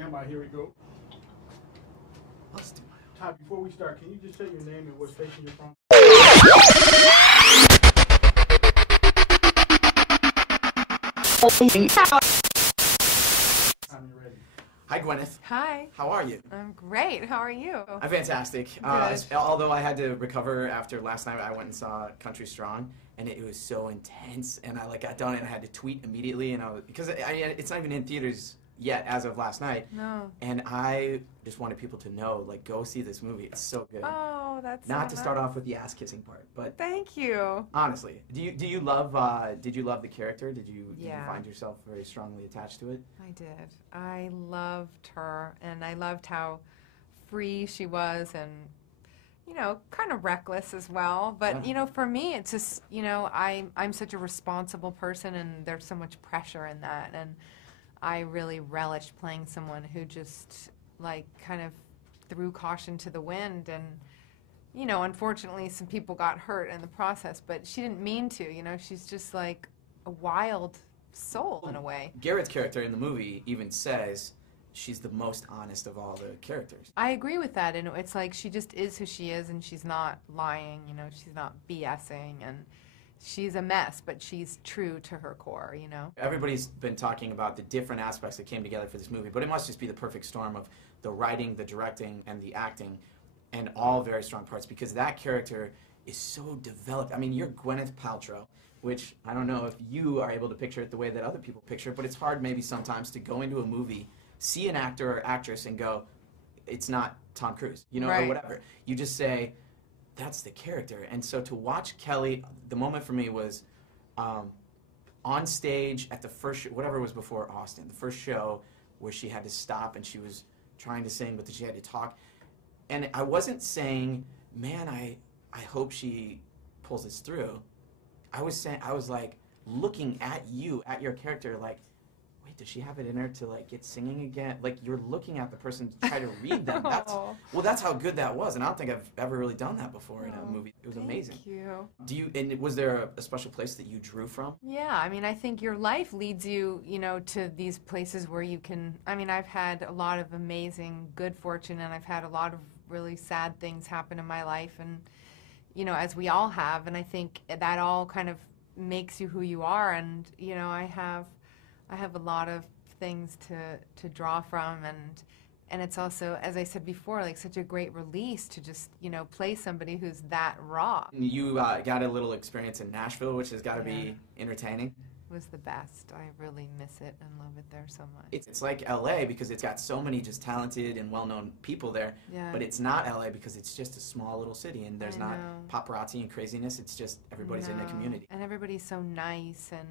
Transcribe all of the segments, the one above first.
Stand by, here we go. Let's do my Ty, before we start, can you just say your name and what station you're from? I'm ready. Hi, Gwyneth. Hi. How are you? I'm great. How are you? I'm fantastic. Although I had to recover after last night, I went and saw Country Strong, and it was so intense. And I got done, and I had to tweet immediately, and because it's not even in theaters yet as of last night. No. And I just wanted people to know, go see this movie. It's so good. Oh, that's not so to start nice. off with the ass kissing part, but Thank you. honestly, did you love the character? Did you find yourself very strongly attached to it? I did. I loved her, and I loved how free she was, and kind of reckless as well. But for me, it's just I'm such a responsible person, and there's so much pressure in that, and I really relished playing someone who just kind of threw caution to the wind, and unfortunately some people got hurt in the process, but she didn't mean to. She's just like a wild soul in a way. Garrett's character in the movie even says she's the most honest of all the characters. I agree with that, and it's like she just is who she is, and she's not lying, she's not BSing, and she's a mess, but she's true to her core, Everybody's been talking about the different aspects that came together for this movie, but it must just be the perfect storm of the writing, the directing, and the acting, and all very strong parts, because that character is so developed. I mean, you're Gwyneth Paltrow, which I don't know if you are able to picture it the way that other people picture it, but it's hard maybe sometimes to go into a movie, see an actor or actress, and go, it's not Tom Cruise, right, or whatever. You just say, that's the character. And so to watch Kelly, the moment for me was on stage at the first show, whatever was before Austin, the first show where she had to stop and she was trying to sing, but then she had to talk. And I wasn't saying, man, I hope she pulls this through. I was saying, I was looking at you, at your character, wait, does she have it in her to get singing again? You're looking at the person to try to read them. That's how good that was, and I don't think I've ever really done that before in a movie. It was amazing. Thank you. And was there a special place that you drew from? Yeah, I mean, I think your life leads you, to these places where you can. I mean, I've had a lot of amazing good fortune, and I've had a lot of really sad things happen in my life, and as we all have, and I think that all kind of makes you who you are, and I have a lot of things to draw from, and it's also, as I said before, such a great release to just play somebody who's that raw. You got a little experience in Nashville, which has got to be entertaining. It was the best. I really miss it and love it there so much. It's like LA because it's got so many just talented and well-known people there, but it's not LA because it's just a small little city, and there's not paparazzi and craziness. It's just everybody's in a community. And everybody's so nice, and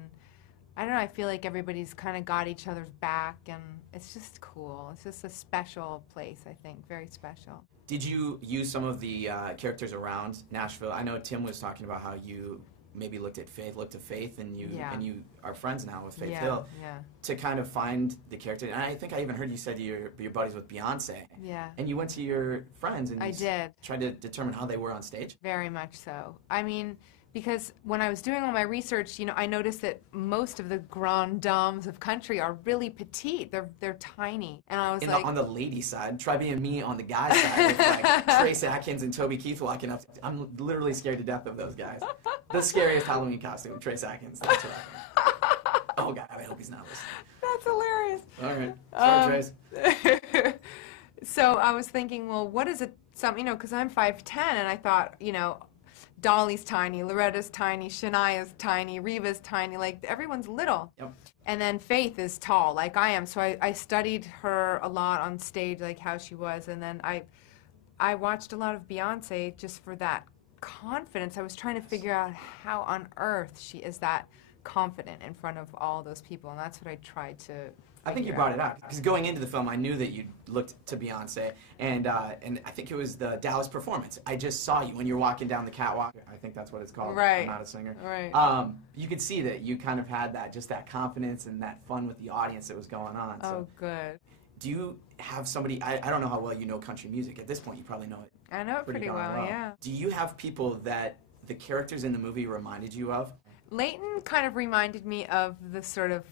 I don't know, I feel like everybody's kind of got each other's back, and it's just cool. It's just a special place, I think, very special. Did you use some of the characters around Nashville? I know Tim was talking about how you maybe looked to Faith, and you are friends now with Faith Hill, to kind of find the character. And I think I even heard you said you're buddies with Beyonce. Yeah. And you went to your friends and I did. Tried to determine how they were on stage? Very much so. I mean, because when I was doing all my research, I noticed that most of the grand dames of country are really petite. They're tiny, and I was on the lady side, try being me on the guy side with Trace Atkins and Toby Keith walking up. I'm literally scared to death of those guys. The scariest Halloween costume, Trace Atkins. That's what I think. Oh God, I hope he's not listening. That's hilarious. All right, sorry, Trace. So I was thinking, well, what is it? Because I'm 5'10", and I thought, Dolly's tiny, Loretta's tiny, Shania's tiny, Reva's tiny, everyone's little. Yep. And then Faith is tall, like I am. So I studied her a lot on stage, how she was, and then I watched a lot of Beyonce just for that confidence. I was trying to figure out how on earth she is that confident in front of all those people, and that's what I tried to I think you brought it up, because going into the film, I knew that you looked to Beyonce, and I think it was the Dallas performance. I just saw you when you were walking down the catwalk. I think that's what it's called. Right. I'm not a singer. Right. You could see that you kind of had that confidence and that fun with the audience that was going on. Oh, good. Do you have somebody, I don't know how well you know country music. At this point, you probably know it. I know it pretty well, yeah. Do you have people that the characters in the movie reminded you of? Leighton kind of reminded me of the sort of,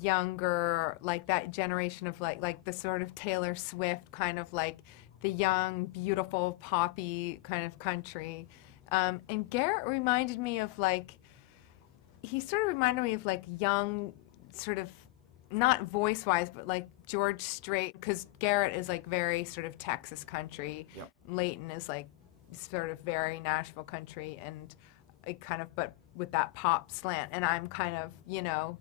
younger, like that generation of like the sort of Taylor Swift kind of like the young, beautiful, poppy kind of country. And Garrett reminded me of like, he sort of reminded me of like young, sort of, not voice-wise, but like George Strait, because Garrett is like very sort of Texas country. Yep. Leighton is like sort of very Nashville country, and it kind of, but with that pop slant. And I'm kind of, you know,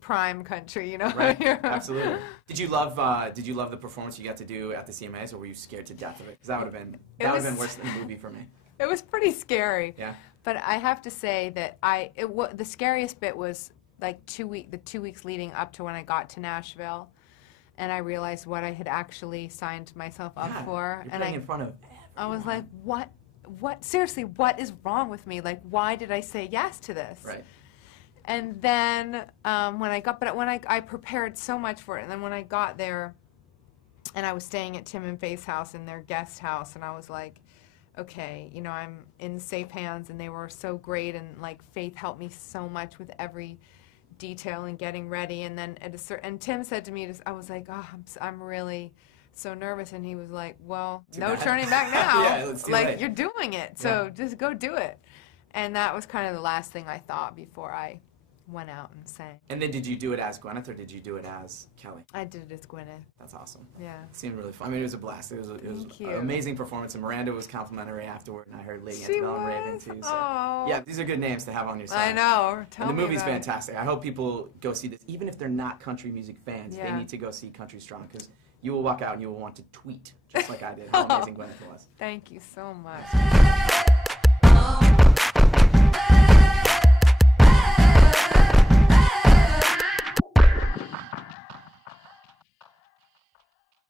prime country, you know. Right. Absolutely. Did you love the performance you got to do at the CMAs, or were you scared to death of it? Because that would have been worse than the movie for me. It was pretty scary. Yeah. But I have to say that the scariest bit was like the 2 weeks leading up to when I got to Nashville, and I realized what I had actually signed myself up for. You're and in front of I was like, what seriously, what is wrong with me? Like, why did I say yes to this? Right. And then when I prepared so much for it, and then when I got there, and I was staying at Tim and Faith's house in their guest house, and I was like, okay, you know, I'm in safe hands, and they were so great, and like Faith helped me so much with every detail and getting ready. And then and Tim said to me, I was like, oh, I'm really so nervous, and he was like, well, no turning back now. Yeah, let's do like it. You're doing it, so just go do it. And that was kind of the last thing I thought before I went out and sang. And then did you do it as Gwyneth, or did you do it as Kelly? I did it as Gwyneth. That's awesome. Yeah. It seemed really fun. I mean, it was a blast. It was an amazing performance, and Miranda was complimentary afterward, and I heard Lady Antebellum and Raven too. So. Oh. Yeah, these are good names to have on your side. I know. And the movie's fantastic. I hope people go see this, even if they're not country music fans. They need to go see Country Strong, because you will walk out and you will want to tweet, just like I did, how amazing Gwyneth was. Thank you so much.